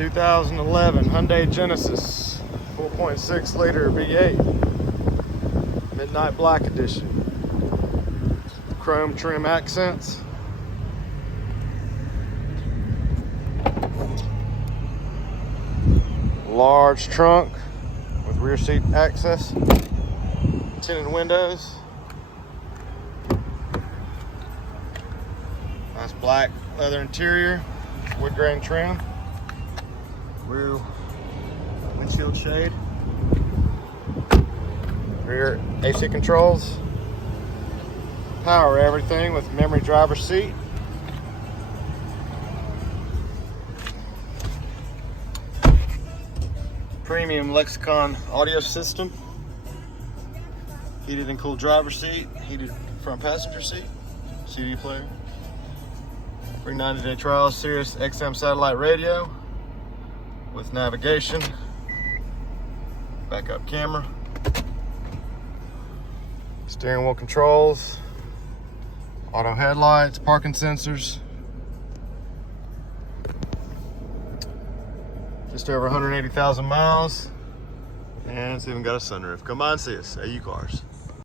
2011 Hyundai Genesis 4.6 liter V8 Midnight Black Edition. Chrome trim accents. Large trunk with rear seat access. Tinted windows. Nice black leather interior. Wood grain trim. Rear windshield shade. Rear AC controls. Power everything with memory driver seat. Premium Lexicon audio system. Heated and cooled driver seat. Heated front passenger seat. CD player. Free 90-day trial. Sirius XM satellite radio with navigation. Backup camera. Steering wheel controls. Auto headlights. Parking sensors. Just over 180,000 miles. And it's even got a sunroof. Come by and see us at U Cars.